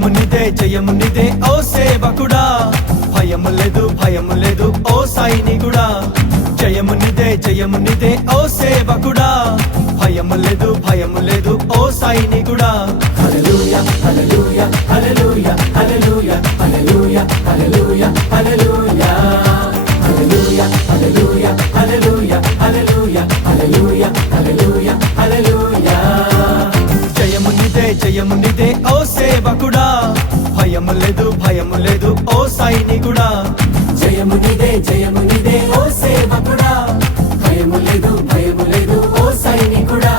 జయము నిదే ఓ సేవకుడా, భయము లేదు ఓ సైనికుడా. జయము నిదే ఓ సేవకుడా, భయము లేదు ఓ సైనికుడా. హల్లెలూయా హల్లెలూయా హల్లెలూయా హల్లెలూయా హల్లెలూయా హల్లెలూయా హల్లెలూయా హల్లెలూయా హల్లెలూయా హల్లెలూయా హల్లెలూయా హల్లెలూయా హల్లెలూయా హల్లెలూయా. జయము నిదే ఓ సేవకుడా, భయము లేదు ఓ సైనికుడా. జయము నిదే ఓ సేవకుడా, భయము లేదు ఓ సైనికుడా.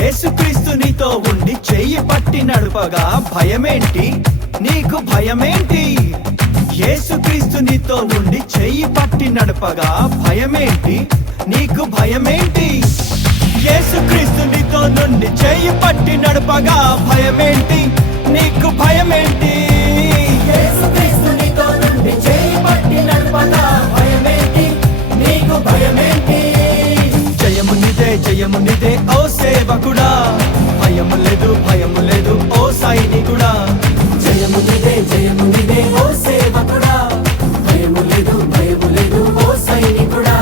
యేసుక్రీస్తు నీతో ఉండి చెయ్యి పట్టి నడుపగా భయమేంటి, నీకు భయమేంటి? యేసుక్రీస్తు నీతో ఉండి చెయ్యి పట్టి నడుపగా భయమేంటి, నీకు భయమేంటి? యేసుక్రీస్తు నీతో నుండి చెయ్యి పట్టి నడుపగా భయమేంటి, నీకు భయమేంటి? యేసుక్రీస్తు నీతో నుండి చేయి పట్టి నడపగా భయమేంటి, నీకు భయమేంటి? జయము నిదే ఓ సేవకుడా, భయము లేదు ఓ సైనికుడా. జయము నిదే ఓ సేవకుడా, భయము లేదు ఓ సైనికుడా.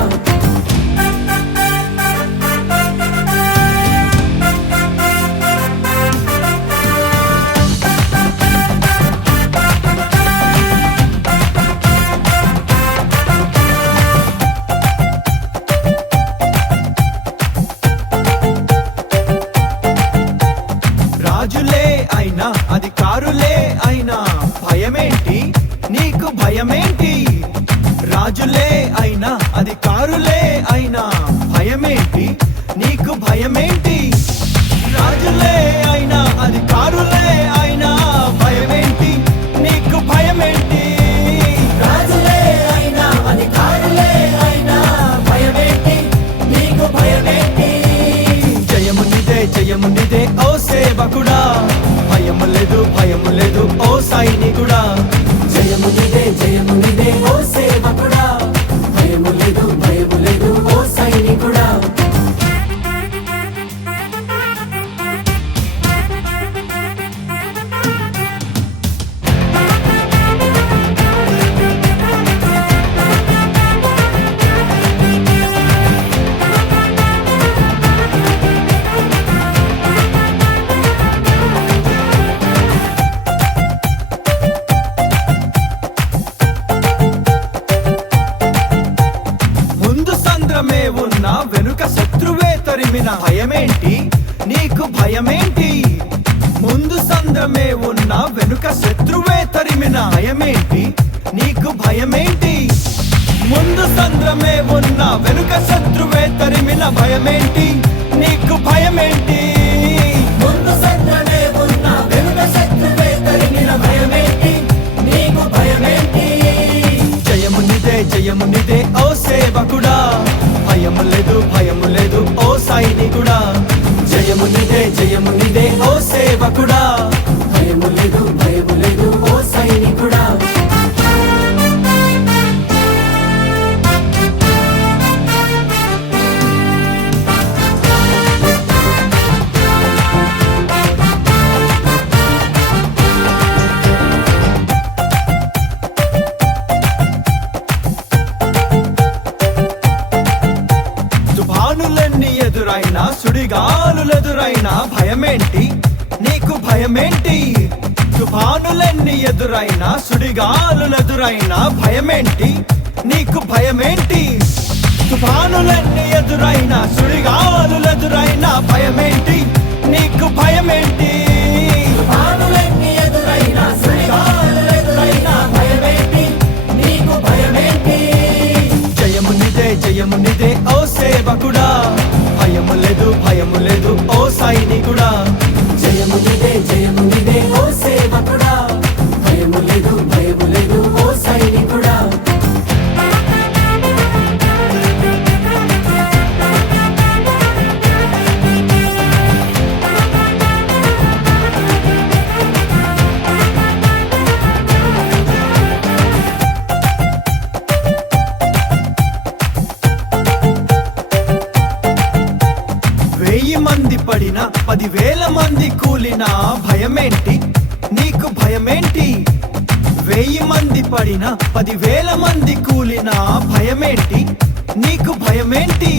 రాజులే అయినా అధికారులే అయినా భయమేంటి, నీకు భయమేంటి? రాజులే అయినా అధికారులే అయినా భయమేంటి, నీకు భయమేంటి? రాజులే అయినా అధికారులే అయినా భయమేంటి, నీకు భయమేంటి? రాజులే అయినా అధికారులే అయినా భయమేంటి, నీకు భయమేంటి? జయము నిదే ఓ సేవకుడా, భయము లేదు ఓ సైనికుడా. జయము నిదే ఓ సేవకుడా, భయము లేదు ఓ సైనికుడా. ముందు సంద్రమే ఉన్న వెనుక శత్రువే తరిమిన భయమేంటి, నీకు భయమేంటి? ముందు సంద్రమే ఉన్న వెనుక శత్రువే తరిమిన భయమేంటి, నీకు భయమేంటి? ముందు సంద్రమే ఉన్న వెనుక శత్రువే తరిమిన భయమేంటి, నీకు భయమేంటి? ముందు సంద్రమే ఉన్న వెనుక శత్రువే తరిమిన భయమేంటి, నీకు భయమేంటి? జయము నిదే ఓ సేవకుడా, భయము లేదు ఓ సైనికుడా. జయము నిదే ఓ సేవకుడా, భయము లేదు ఓ సైనికుడా. తుఫానులన్నీ ఎదురైనా సుడిగాలులెదురైనా భయమేంటి, నీకు భయమేంటి? తుఫానులన్నీ ఎదురైనా సుడిగాలులెదురైనా భయమేంటి, నీకు భయమేంటి? తుఫానులన్నీ ఎదురైనా సుడిగాలులెదురైనా భయమేంటి, నీకు భయమేంటి? తుఫానులన్నీ ఎదురైనా సుడిగాలులెదురైనా భయమేంటి, నీకు భయమేంటి? జయము నిదే ఓ సేవకుడా, భయము లేదు ఓ సైనికుడా. జయము నిదే ఓ సేవకుడా, భయము లేదు ఓ సైనికుడా. మంది పడినా 10,000 మంది కూలినా భయమేంటి నీకు భయమేంటి 1000 మంది పడినా 10,000 మంది కూలినా భయమేంటి నీకు భయమేంటి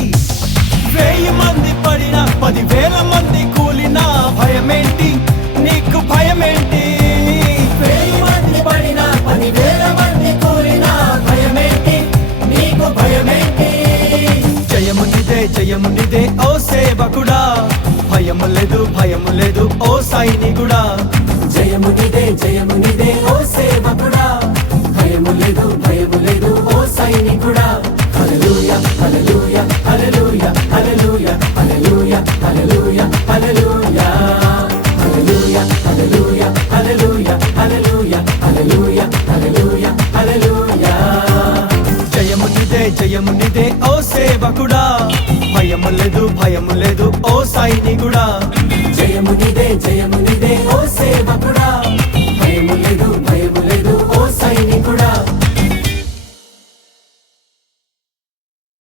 1000 మంది పడినా 10,000 మంది కూలినా భయమేంటి నీకు భయమేంటి 1000 మంది పడినా 10,000 మంది కూలినా భయమేంటి నీకు భయమేంటి జయము నిదే ఓ సేవకుడా భయము లేదు ఓ సైనికుడా జయము నిదే ఓ సేవకుడా భయము లేదు ఓ సైనికుడా హల్లెలూయా హల్లెలూయా హల్లెలూయా హల్లెలూయా హల్లెలూయా హల్లెలూయా హల్లెలూయా హల్లెలూయా హల్లెలూయా హల్లెలూయా హల్లెలూయా హల్లెలూయా హల్లెలూయా హల్లెలూయా జయము నిదే ఓ సేవకుడా భయము లేదు ఓ సైనికుడా జయము నిదే